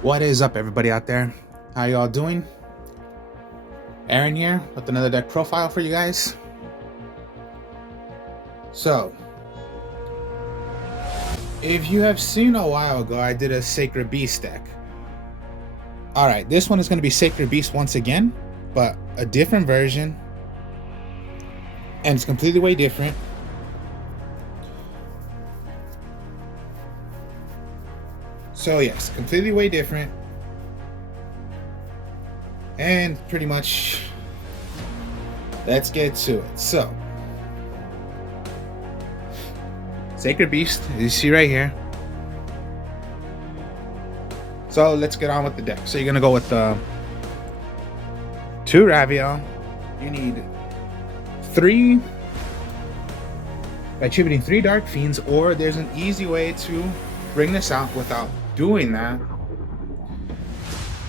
What is up, everybody out there? How y'all doing? Aaron here with another deck profile for you guys. So, if you have seen a while ago, I did a Sacred Beast deck. Alright, this one is going to be Sacred Beast once again, but a different version. And it's completely way different. So yes, completely way different. And pretty much, let's get to it. So, Sacred Beast, as you see right here. So let's get on with the deck. So you're gonna go with 2 Raviel. You need 3, by attributing 3 Dark Fiends, or there's an easy way to bring this out without doing that.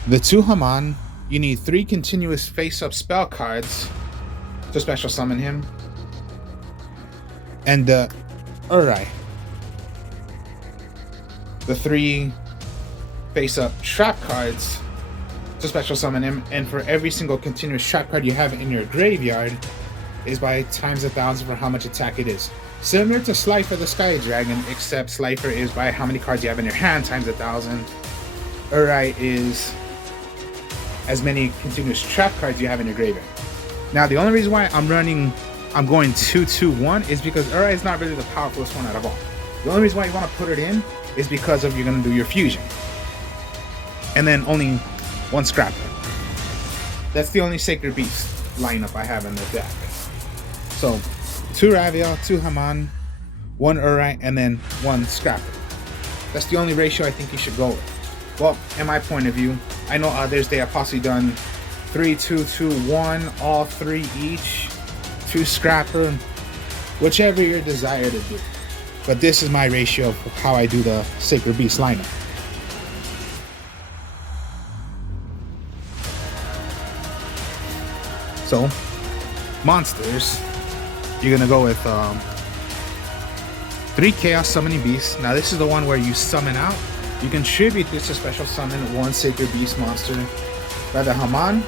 The 2 Haman, you need 3 continuous face-up spell cards to special summon him. And the Uri, the 3 face-up trap cards to special summon him. And for every single continuous trap card you have in your graveyard is by times 1,000 for how much attack it is. Similar to Slifer the Sky Dragon, except Slifer is by how many cards you have in your hand times 1,000. Uri is as many continuous trap cards you have in your graveyard. Now, the only reason why I'm going 2-2-1 is because Uri is not really the powerfulest one out of all. The only reason why you want to put it in is because of you're going to do your fusion. And then only 1 Scrapper. That's the only Sacred Beast lineup I have in the deck. So, 2 Raviel, 2 Haman, 1 Uri, and then 1 Scrapper. That's the only ratio I think you should go with. Well, in my point of view, I know others, they have possibly done 3-2-2-1, all 3 each, 2 Scrapper, whichever your desire to do. But this is my ratio of how I do the Sacred Beast lineup. So, monsters, you're gonna go with 3 Chaos Summoning Beasts. Now this is the one where you summon out. You contribute this to special summon 1 Sacred Beast monster, rather Haman,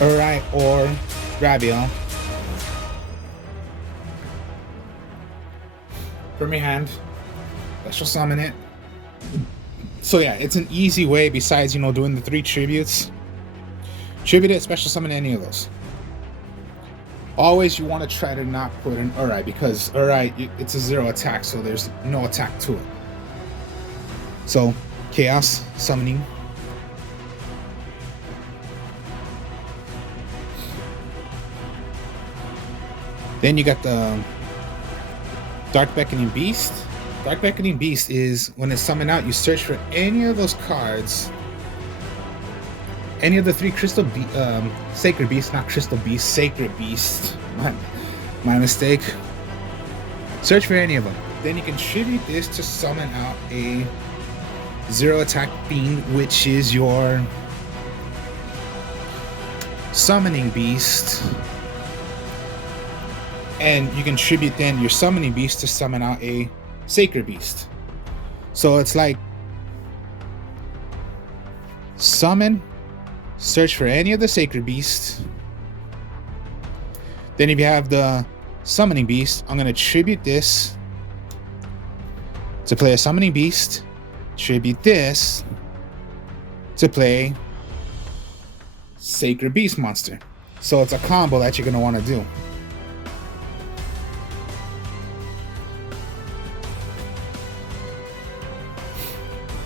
Uri, or Raviel. From your hand, special summon it. So yeah, it's an easy way besides, doing the 3 tributes. Tribute it, special summon any of those. Always you want to try to not put an Uri, because Uri, it's a 0 attack, so there's no attack to it. So, Chaos Summoning. Then you got the Dark Beckoning Beast. Dark Beckoning Beast is, when it's summoned out, you search for any of those cards, any of the 3 Sacred Beasts, not Crystal Beast, Sacred Beast. My mistake. Search for any of them. Then you contribute this to summon out a 0 attack fiend, which is your Summoning Beast. And you contribute then your Summoning Beast to summon out a Sacred Beast. So it's like summon, search for any of the Sacred Beasts. Then if you have the Summoning Beast, I'm going to tribute this to play a Summoning Beast, tribute this to play Sacred Beast monster. So it's a combo that you're going to want to do.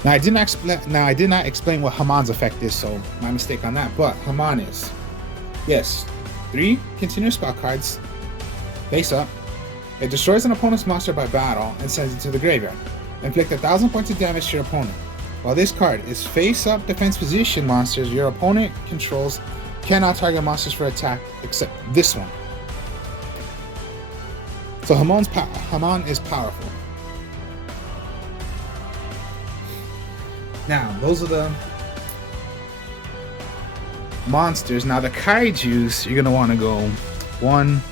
Now I did not explain what Haman's effect is, so my mistake on that. But Haman is, yes, 3 continuous spell cards, face up. It destroys an opponent's monster by battle and sends it to the graveyard. Inflict 1,000 points of damage to your opponent. While this card is face up defense position monsters your opponent controls cannot target monsters for attack except this one. So Haman is powerful. Now, those are the monsters. Now, the kaijus, you're going to want to go 1,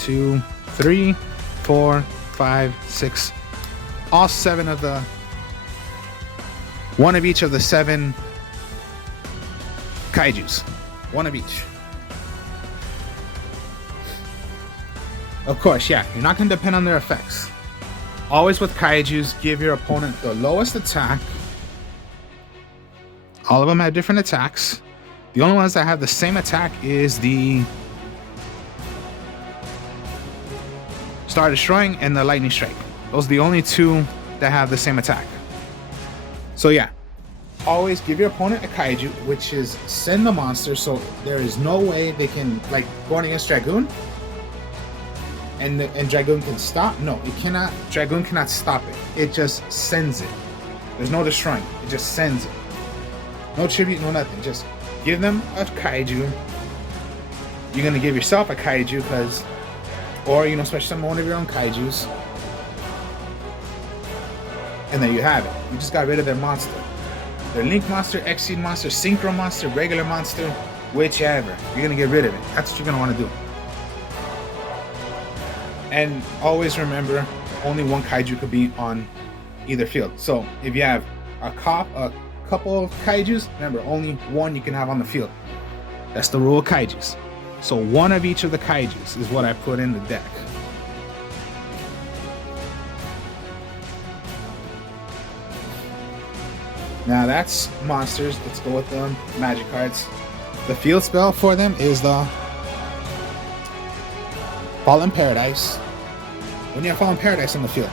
2, 3. 4, 5, 6, all 7 of the, one of each of the 7 kaijus. One of each. Of course, yeah, you're not going to depend on their effects. Always with kaijus, give your opponent the lowest attack. All of them have different attacks. The only ones that have the same attack is the Star Destroying and the Lightning Strike. Those are the only 2 that have the same attack. So yeah, always give your opponent a kaiju, which is send the monster, so there is no way they can, like going against Dragoon, and Dragoon can stop. No, it cannot. Dragoon cannot stop it. It just sends it. There's no destroying. It just sends it. No tribute, no nothing. Just give them a kaiju. You're gonna give yourself a kaiju because, or special summon one of your own kaijus, and there you have it. You just got rid of their monster. Their Link monster, Exceed monster, Synchro monster, regular monster, whichever. You're gonna get rid of it. That's what you're gonna want to do. And always remember, only one kaiju could be on either field. So if you have a couple of kaijus, remember, only one you can have on the field. That's the rule of kaijus. So one of each of the kaijus is what I put in the deck. Now that's monsters. Let's go with the magic cards. The field spell for them is the Fallen Paradise. When you have Fallen Paradise on the field,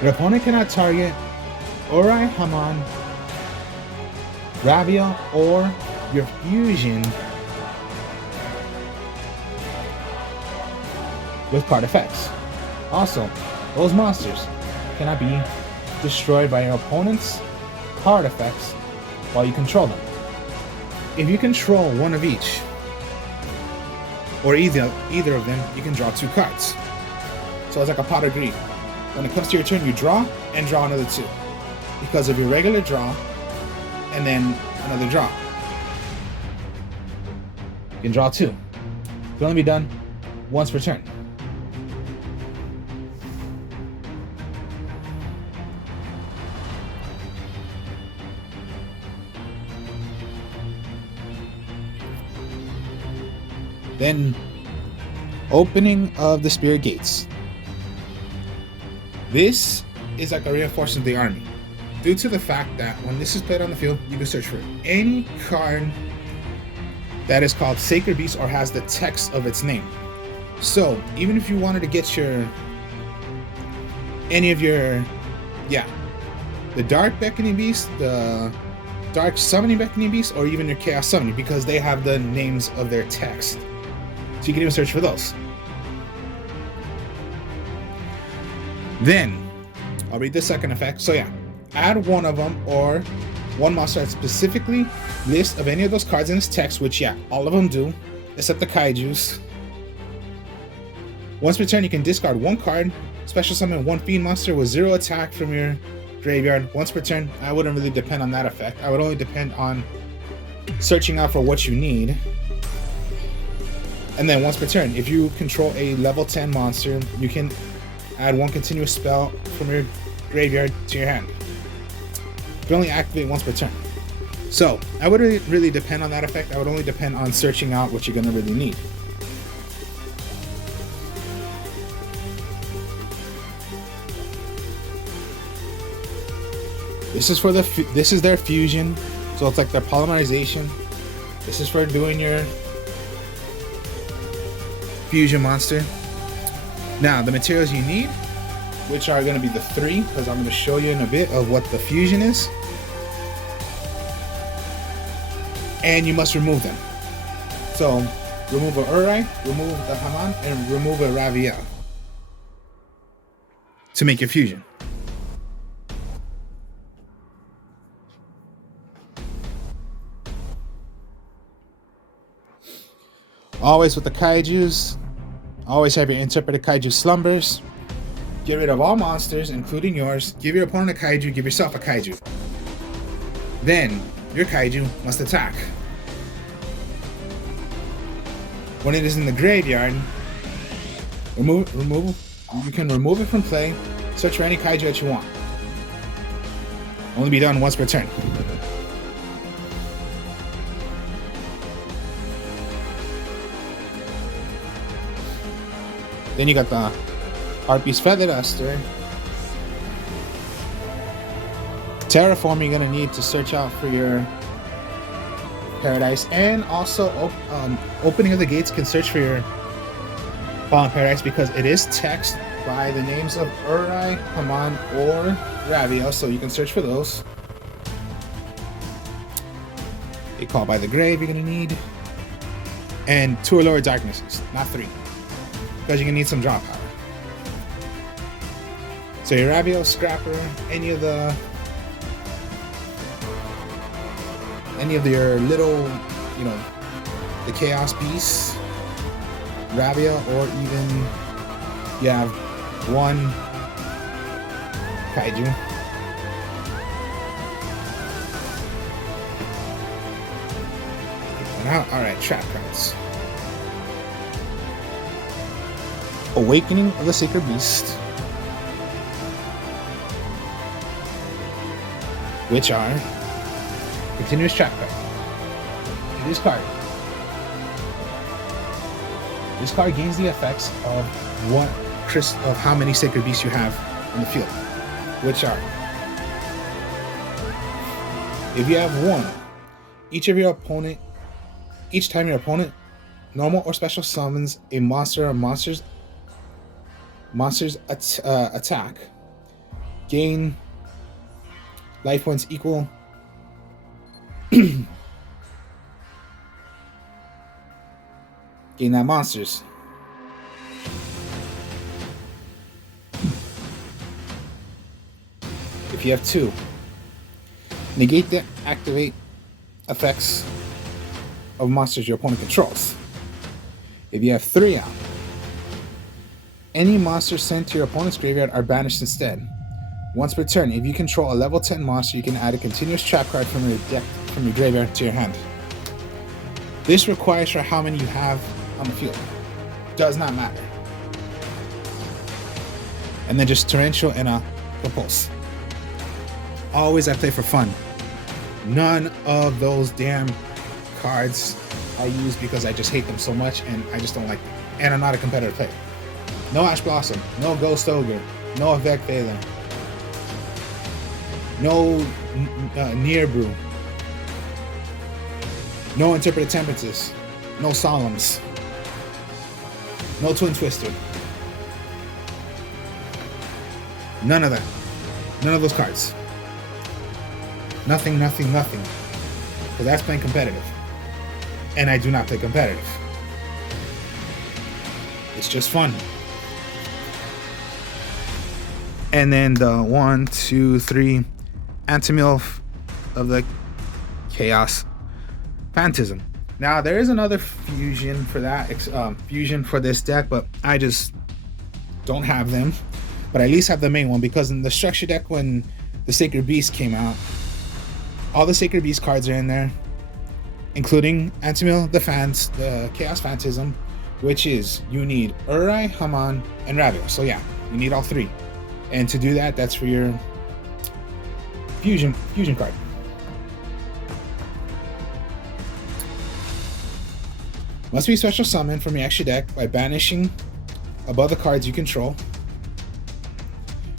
your opponent cannot target Urai, Hamon, Ravia, or your fusion with card effects. Also, those monsters cannot be destroyed by your opponent's card effects while you control them. If you control one of each, or either of them, you can draw 2 cards. So it's like a pot of greed. When it comes to your turn, you draw and draw another 2. Because of your regular draw, and then another draw. You can draw 2. It can only be done once per turn. Then, opening of the Spirit Gates. This is like a reinforcement of the army. Due to the fact that when this is played on the field, you can search for any card that is called Sacred Beast or has the text of its name. So, even if you wanted to get the Dark Beckoning Beast, the Dark Summoning Beckoning Beast, or even your Chaos Summoning, because they have the names of their text. So you can even search for those. Then, I'll read the second effect. So yeah, add one of them or one monster that specifically lists of any of those cards in its text, which yeah, all of them do, except the kaijus. Once per turn, you can discard 1 card, special summon 1 fiend monster with 0 attack from your graveyard. Once per turn. I wouldn't really depend on that effect. I would only depend on searching out for what you need. And then once per turn, if you control a level 10 monster, you can add 1 continuous spell from your graveyard to your hand. You can only activate once per turn. So I wouldn't really depend on that effect. I would only depend on searching out what you're going to really need. This is their fusion, so it's like their polymerization. This is for doing your fusion monster. Now the materials you need, which are going to be the 3, because I'm going to show you in a bit of what the fusion is, and you must remove them. So remove a Urai, remove the Haman, and remove a Ravia to make your fusion. Always with the kaijus, always have your interpreted kaiju slumbers. Get rid of all monsters, including yours. Give your opponent a kaiju, give yourself a kaiju. Then, your kaiju must attack. When it is in the graveyard, Remove. You can remove it from play. Search for any kaiju that you want. Only be done once per turn. Then you got the Harpy's Feather Duster. Terraform you're gonna need to search out for your Paradise, and also opening of the gates can search for your Fallen Paradise because it is text by the names of Uri, Haman, or Ravio, so you can search for those. A Call by the Grave you're gonna need, and 2 or lower darknesses, not 3, because you're gonna need some draw power. So your Ravio, Scrapper, any of your little, the Chaos Beasts, Ravia, or even you have 1 Kaiju. Now, alright, trap cards. Awakening of the Sacred Beast, which are continuous trap card. This card gains the effects of how many Sacred Beasts you have on the field, which are, if you have 1, each time your opponent normal or special summons a monster or monster's attack, gain life points equal gain that monsters. If you have 2, negate the activate effects of monsters your opponent controls. If you have 3 out, any monsters sent to your opponent's graveyard are banished instead. Once per turn, if you control a level 10 monster, you can add a continuous trap card from your graveyard to your hand. This requires for how many you have on the field. Does not matter. And then just Torrential and a Repulse. Always I play for fun. None of those damn cards I use because I just hate them so much and I just don't like them. And I'm not a competitive player. No Ash Blossom, no Ghost Ogre, no Avec Phalanx, no Near Brew, no Interpreted Temperances, no Solemns, no Twin Twister. None of that. None of those cards. Nothing. Because that's playing competitive. And I do not play competitive. It's just fun. And then the 1, 2, 3 Antimilf of the Chaos Phantasm. Now there is another fusion for that, fusion for this deck, but I just don't have them. But I at least have the main one, because in the structure deck when the Sacred Beast came out, all the Sacred Beast cards are in there, including Antimil, the Chaos Phantasm, which is, you need Uri, Haman, and Ravio. So yeah, you need all 3. And to do that, that's for your fusion card. Must be special summoned from your extra deck by banishing above the cards you control.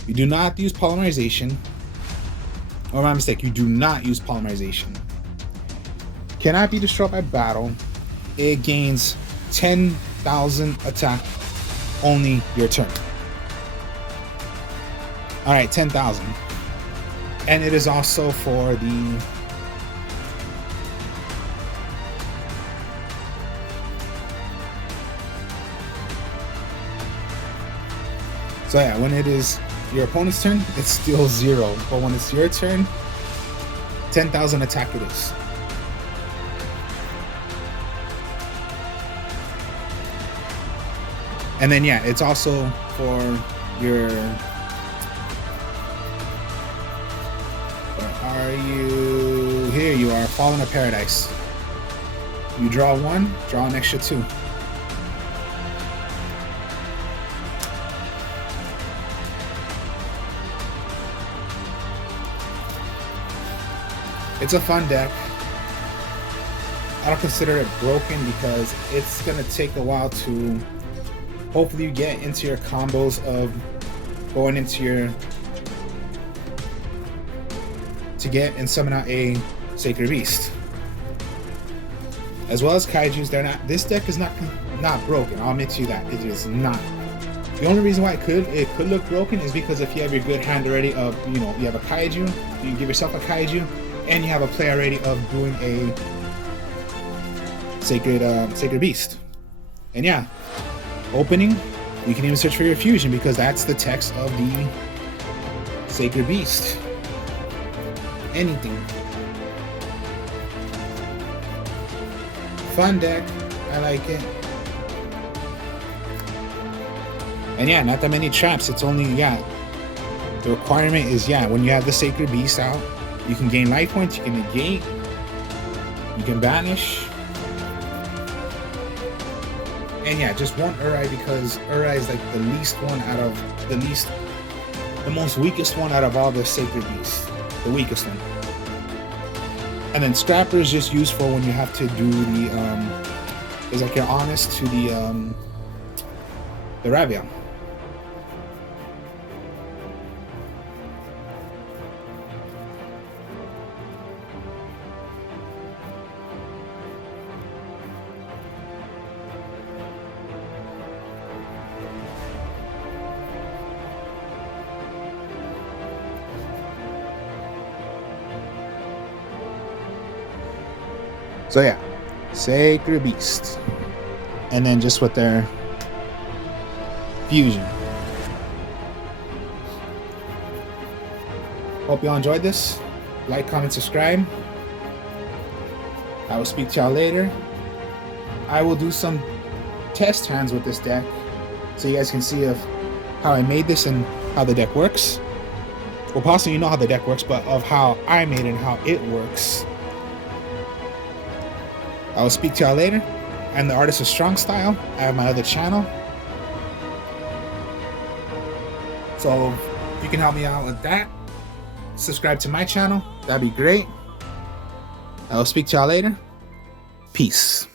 You do not use Polymerization. Or my mistake, you do not use Polymerization. Cannot be destroyed by battle. It gains 10,000 attack only your turn. Alright, 10,000. And it is also for the so yeah, when it is your opponent's turn, it's still 0. But when it's your turn, 10,000 attack it is. And then yeah, it's also for your... Where are you? Here you are, Fallen of Paradise. You draw 1, draw an extra 2. It's a fun deck. I don't consider it broken because it's gonna take a while to hopefully you get into your combos of going into your to get and summon out a Sacred Beast. As well as Kaijus, they're not. This deck is not broken. I'll admit to you that it is not. The only reason why it could look broken is because if you have your good hand already of, you know, you have a Kaiju, you give yourself a Kaiju, and you have a play already of doing a Sacred Beast. And yeah, opening, you can even search for your fusion because that's the text of the Sacred Beast. Anything. Fun deck. I like it. And yeah, not that many traps. It's only, yeah. The requirement is, yeah, when you have the Sacred Beast out, you can gain life points, you can negate, you can banish. And yeah, just one Uri because Uri is like the least one out of the most weakest one out of all the Sacred Beasts. The weakest one. And then Scrapper is just used for when you have to do the is like your honest to the Ravion. So yeah, Sacred Beast. And then just with their fusion. Hope y'all enjoyed this. Like, comment, subscribe. I will speak to y'all later. I will do some test hands with this deck so you guys can see of how I made this and how the deck works. Well, possibly you know how the deck works, but of how I made it and how it works. I will speak to y'all later. I'm the Artist of Strong Style. I have my other channel. So if you can help me out with that, subscribe to my channel. That'd be great. I will speak to y'all later. Peace.